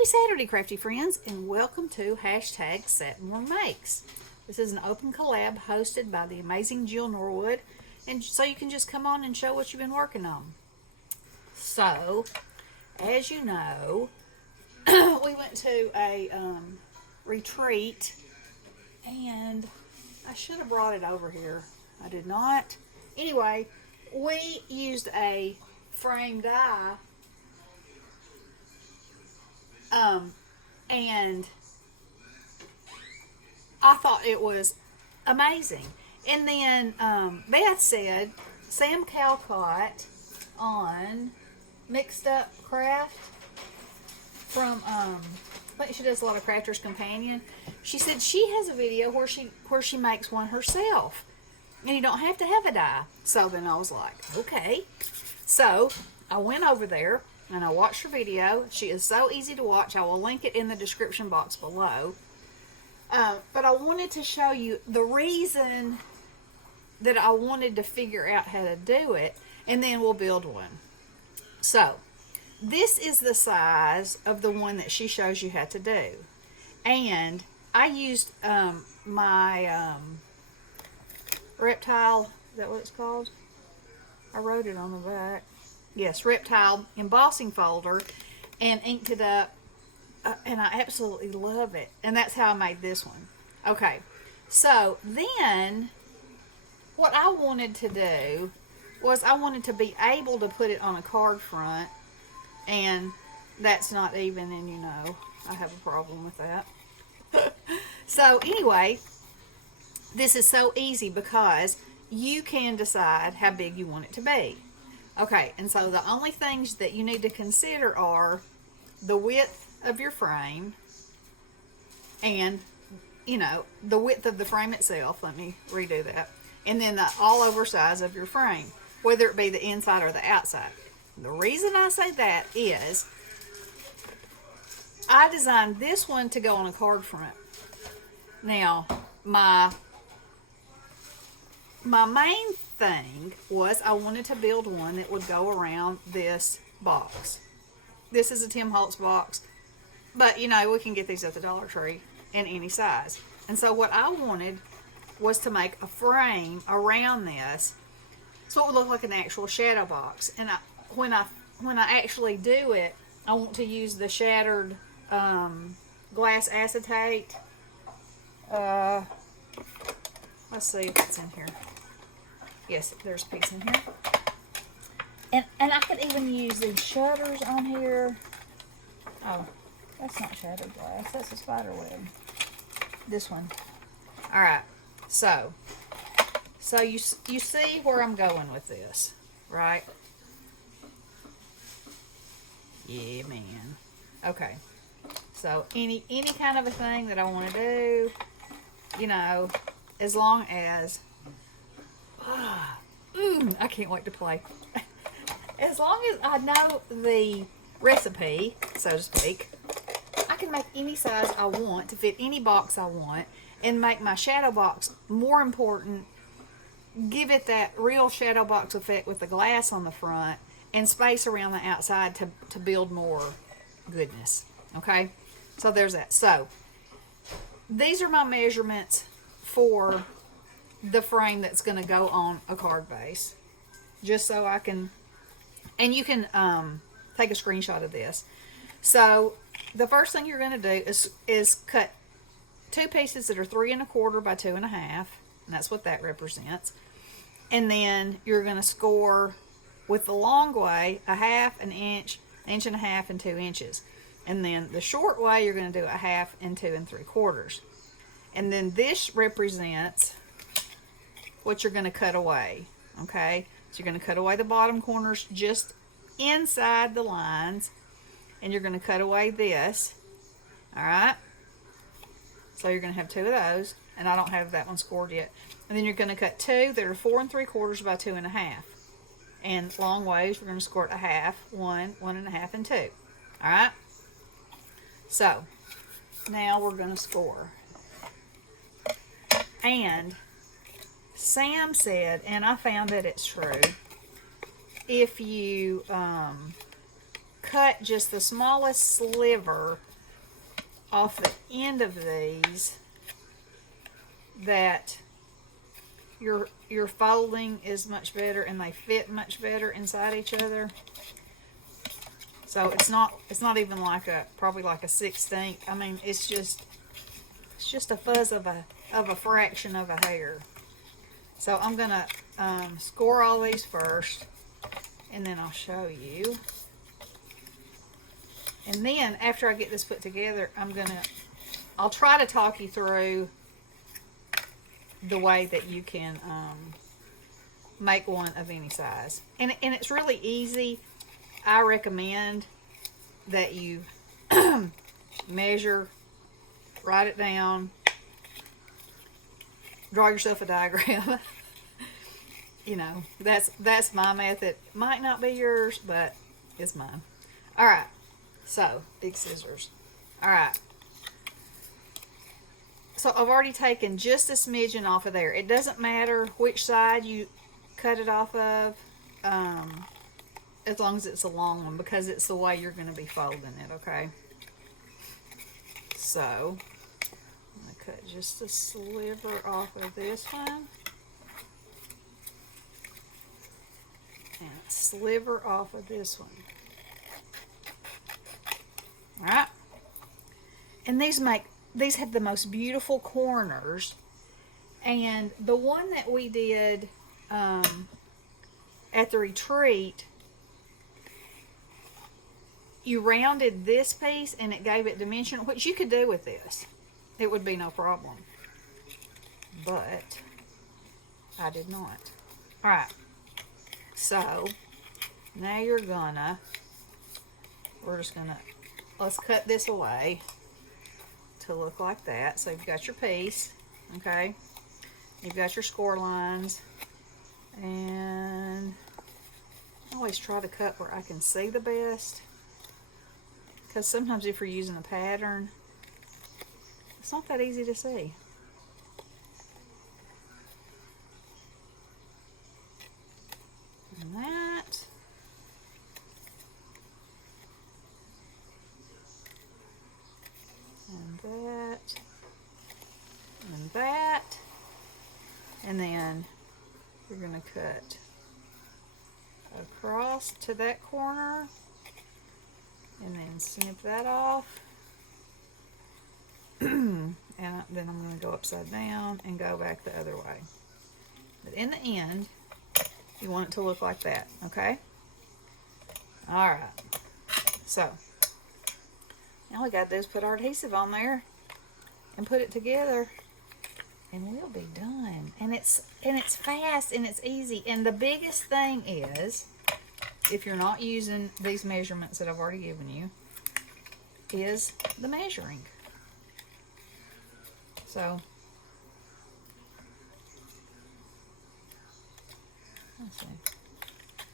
Happy Saturday, crafty friends, and welcome to hashtag Satin Makes. This is an open collab hosted by the amazing Jill Norwood, and so you can just come on and show what you've been working on. So, as you know, we went to a retreat, and I should have brought it over here. I did not. Anyway, we used a frame die, and I thought it was amazing. And then Beth said Sam Calcott on Mixed Up Craft from I think she does a lot of Crafter's Companion. She said she has a video where she makes one herself, and you don't have to have a die. So then I was like, okay. So I went over there and I watched her video. She is so easy to watch. I will link it in the description box below. But I wanted to show you the reason that I wanted to figure out how to do it, and then we'll build one. So this is the size of the one that she shows you how to do. And I used my Reptile, is that what it's called? I wrote it on the back. Yes, Reptile embossing folder, and inked it up, and I absolutely love it. And that's how I made this one. Okay, so then what I wanted to do was I wanted to be able to put it on a card front, and that's not even, and you know, I have a problem with that. So anyway, this is so easy because you can decide how big you want it to be. Okay, and so the only things that you need to consider are the width of your frame and, you know, the width of the frame itself. Let me redo that. And then the all over size of your frame, whether it be the inside or the outside. The reason I say that is I designed this one to go on a card front. Now, my main thing was I wanted to build one that would go around this box. This is a Tim Holtz box, but you know, we can get these at the Dollar Tree in any size. And so what I wanted was to make a frame around this so it would look like an actual shadow box. And when I actually do it, I want to use the shattered glass acetate. Let's see if it's in here. Yes, there's a piece in here. And I could even use these shutters on here. Oh, that's not shattered glass. That's a spider web. This one. All right. So you see where I'm going with this, right? Yeah, man. Okay. So any kind of a thing that I want to do, you know, as long as I can't wait to play. As long as I know the recipe, so to speak, I can make any size I want to fit any box I want and make my shadow box more important, give it that real shadow box effect with the glass on the front and space around the outside to build more goodness. Okay, so there's that. So these are my measurements for the frame that's going to go on a card base, just so I can, and you can take a screenshot of this. So the first thing you're going to do is cut two pieces that are 3 1/4 by 2 1/2, and that's what that represents. And then you're going to score with the long way 1/2, an inch, 1 1/2 inches, and 2 inches. And then the short way you're going to do 1/2 and 2 3/4. And then this represents what you're going to cut away. Okay, so you're going to cut away the bottom corners just inside the lines, and you're going to cut away this. All right, so you're going to have 2 of those, and I don't have that one scored yet. And then you're going to cut 2 that are 4 3/4 by 2 1/2, and long ways we're going to score it 1/2, 1, 1 1/2, and 2. All right, so now we're going to score. And Sam said, and I found that it's true, if you cut just the smallest sliver off the end of these that your folding is much better and they fit much better inside each other. So it's not even like probably like a 1/16. I mean, it's just a fuzz of a fraction of a hair. So I'm gonna score all these first, and then I'll show you. And then after I get this put together, I'll try to talk you through the way that you can make one of any size. And it's really easy. I recommend that you measure, write it down, draw yourself a diagram. You know, that's my method. Might not be yours, but it's mine. All right. So, big scissors. All right. So I've already taken just a smidgen off of there. It doesn't matter which side you cut it off of, as long as it's a long one, because it's the way you're going to be folding it, okay? So, I'm going to cut just a sliver off of this one. And a sliver off of this one. Alright? And these have the most beautiful corners. And the one that we did at the retreat, you rounded this piece and it gave it dimension, which you could do with this. It would be no problem. But I did not. Alright. So, now let's cut this away to look like that. So you've got your piece, okay? You've got your score lines, and I always try to cut where I can see the best, because sometimes if you're using a pattern, it's not that easy to see. And that. And that. And that. And then you're going to cut across to that corner. And then snip that off. And then I'm going to go upside down and go back the other way. But in the end, you want it to look like that, okay? Alright. So, now we got to do is put our adhesive on there and put it together, and we'll be done. And it's fast and it's easy. And the biggest thing is, if you're not using these measurements that I've already given you, is the measuring. So, let's see.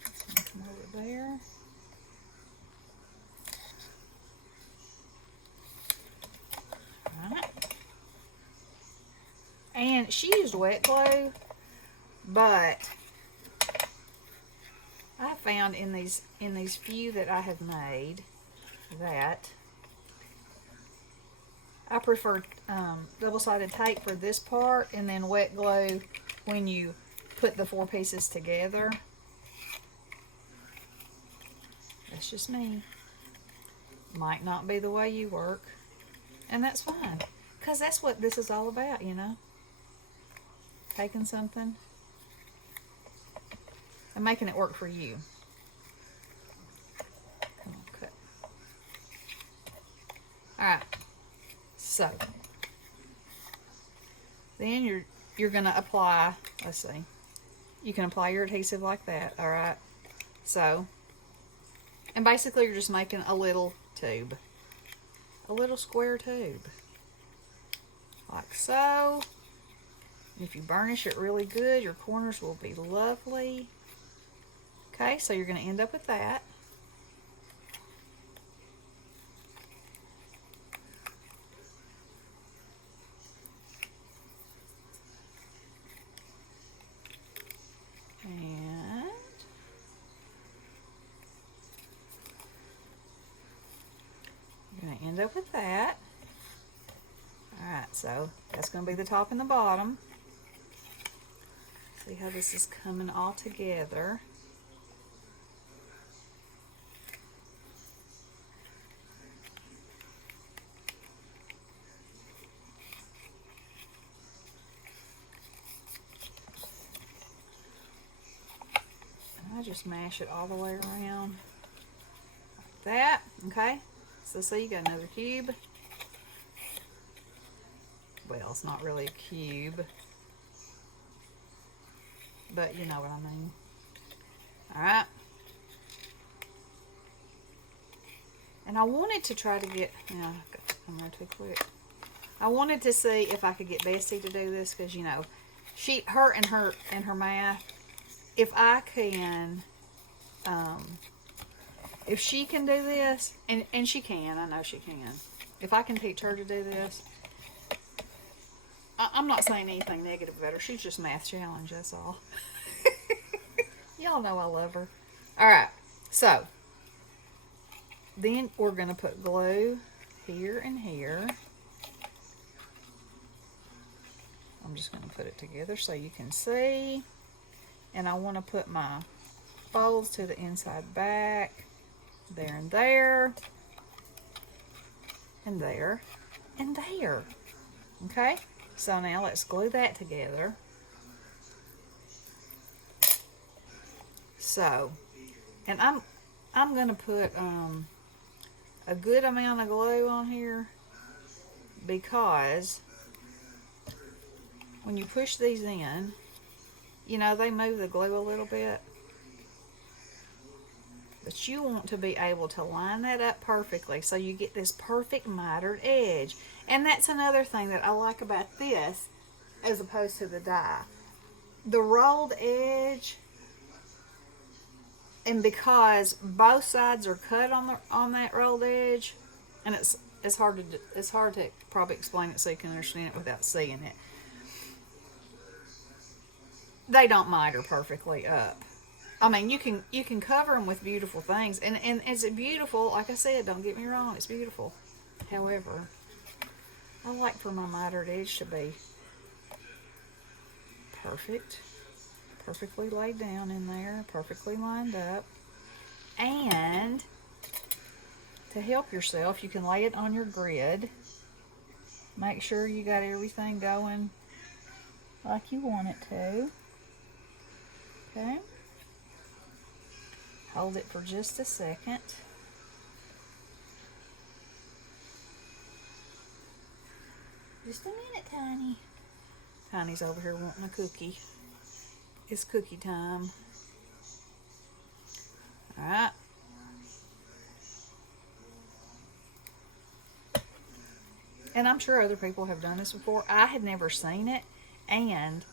Let's come over there. Alright. And she used wet glue, but I found in these few that I have made that I prefer double-sided tape for this part, and then wet glue when you put the 4 pieces together. That's just me. Might not be the way you work, and that's fine, because that's what this is all about, you know? Taking something and making it work for you. Come on, cut. Alright. So, then you're going to apply, let's see, you can apply your adhesive like that, alright? So, and basically you're just making a little tube, a little square tube, like so. And if you burnish it really good, your corners will be lovely. Okay, so you're going to end up with that. And you're going to end up with that. So that's going to be the top and the bottom. See how this is coming all together. I just mash it all the way around like that. Okay, so see, you got another cube. Well, it's not really a cube, but you know what I mean. All right, and I wanted to try to get, I'm going too quick. I wanted to see if I could get Bessie to do this, because you know, her and her math. If I can, if she can do this, and she can, I know she can. If I can teach her to do this, I'm not saying anything negative about her. She's just math challenge, that's all. Y'all know I love her. All right, so then we're going to put glue here and here. I'm just going to put it together so you can see. And I want to put my folds to the inside back, there and there, and there, and there. Okay, so now let's glue that together. So, and I'm going to put a good amount of glue on here, because when you push these in, you know, they move the glue a little bit. But you want to be able to line that up perfectly so you get this perfect mitered edge. And that's another thing that I like about this as opposed to the die. The rolled edge, and because both sides are cut on that rolled edge, and it's hard to probably explain it so you can understand it without seeing it. They don't miter perfectly up. I mean, you can cover them with beautiful things, and it's beautiful. Like I said, don't get me wrong, it's beautiful. However, I like for my mitered edge to be perfect, perfectly laid down in there, perfectly lined up. And to help yourself, you can lay it on your grid. Make sure you got everything going like you want it to. Okay. Hold it for just a second. Just a minute, Tiny. Tiny's over here wanting a cookie. It's cookie time. Alright. And I'm sure other people have done this before. I had never seen it. And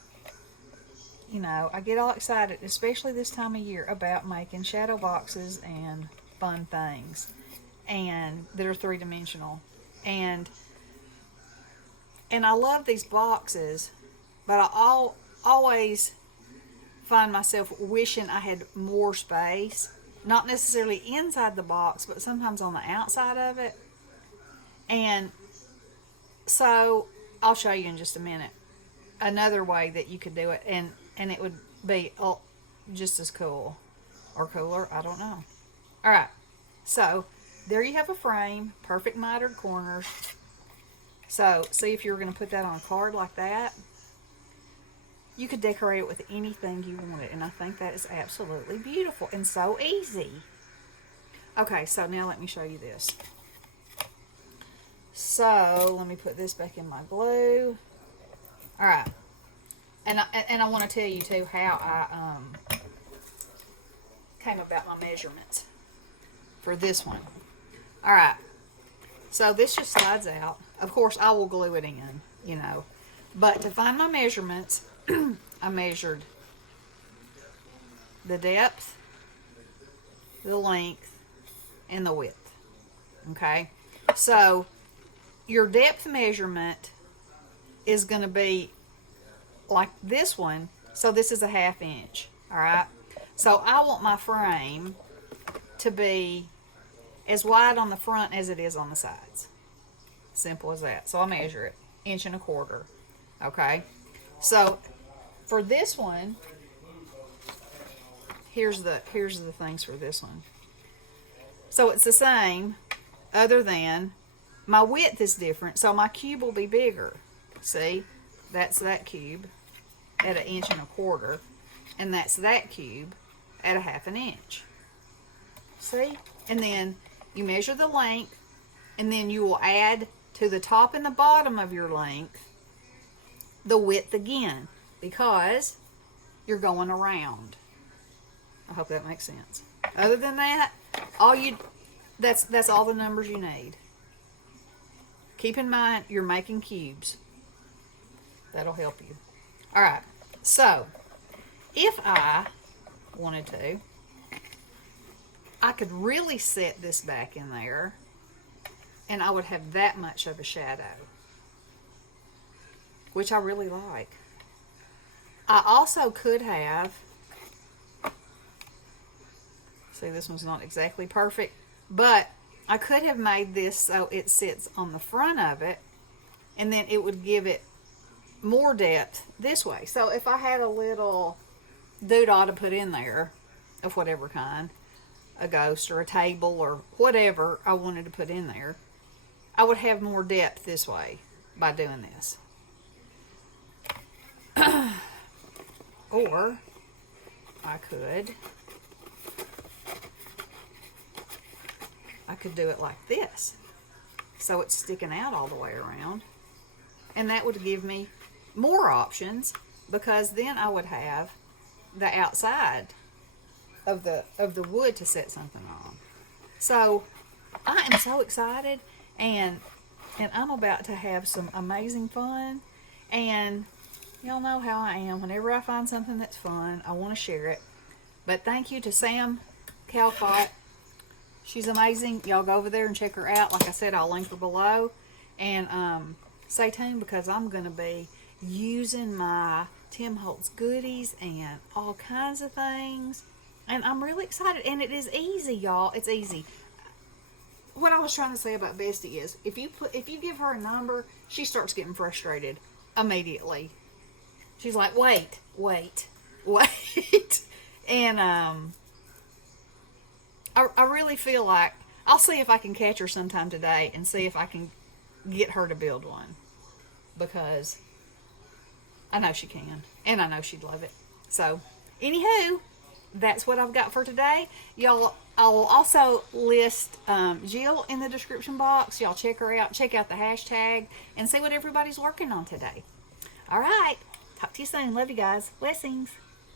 you know, I get all excited, especially this time of year, about making shadow boxes and fun things, and that are three-dimensional. And I love these boxes, but I always find myself wishing I had more space, not necessarily inside the box, but sometimes on the outside of it. And so I'll show you in just a minute another way that you could do it, and it would be just as cool or cooler, I don't know. All right, so there you have a frame, perfect mitered corners. So see, if you were going to put that on a card like that, you could decorate it with anything you wanted, and I think that is absolutely beautiful and so easy. Okay, so now let me show you this. So let me put this back in my glue. All right. And I want to tell you too how I came about my measurements for this one. All right, so this just slides out. Of course, I will glue it in, you know. But to find my measurements, I measured the depth, the length, and the width. Okay, so your depth measurement is going to be like this one. So this is a 1/2 inch. All right, so I want my frame to be as wide on the front as it is on the sides. Simple as that. So I'll measure it. 1.25 inches. Okay, so for this one, here's the things for this one. So it's the same, other than my width is different, so my cube will be bigger. See, that's that cube at 1.25 inches, and that's that cube at 1/2 inch. See, and then you measure the length, and then you will add to the top and the bottom of your length the width again, because you're going around. I hope that makes sense. Other than that, that's all the numbers you need. Keep in mind you're making cubes. That'll help you. All right. So, if I wanted to, I could really set this back in there, and I would have that much of a shadow, which I really like. I also could have, see, this one's not exactly perfect, but I could have made this so it sits on the front of it, and then it would give it more depth this way. So if I had a little doodah to put in there of whatever kind, a ghost or a table or whatever I wanted to put in there, I would have more depth this way by doing this. Or I could do it like this, so it's sticking out all the way around, and that would give me more options, because then I would have the outside of the wood to set something on. So I am so excited, and I'm about to have some amazing fun. And y'all know how I am. Whenever I find something that's fun, I want to share it. But thank you to Sam Calcott. She's amazing. Y'all go over there and check her out. Like I said, I'll link her below. And stay tuned, because I'm going to be using my Tim Holtz goodies and all kinds of things. And I'm really excited. And it is easy, y'all. It's easy. What I was trying to say about Bestie is, if you give her a number, she starts getting frustrated immediately. She's like, wait. And I really feel like I'll see if I can catch her sometime today and see if I can get her to build one, because I know she can, and I know she'd love it. So, anywho, that's what I've got for today. Y'all, I will also list Jill in the description box. Y'all check her out. Check out the hashtag and see what everybody's working on today. All right. Talk to you soon. Love you guys. Blessings.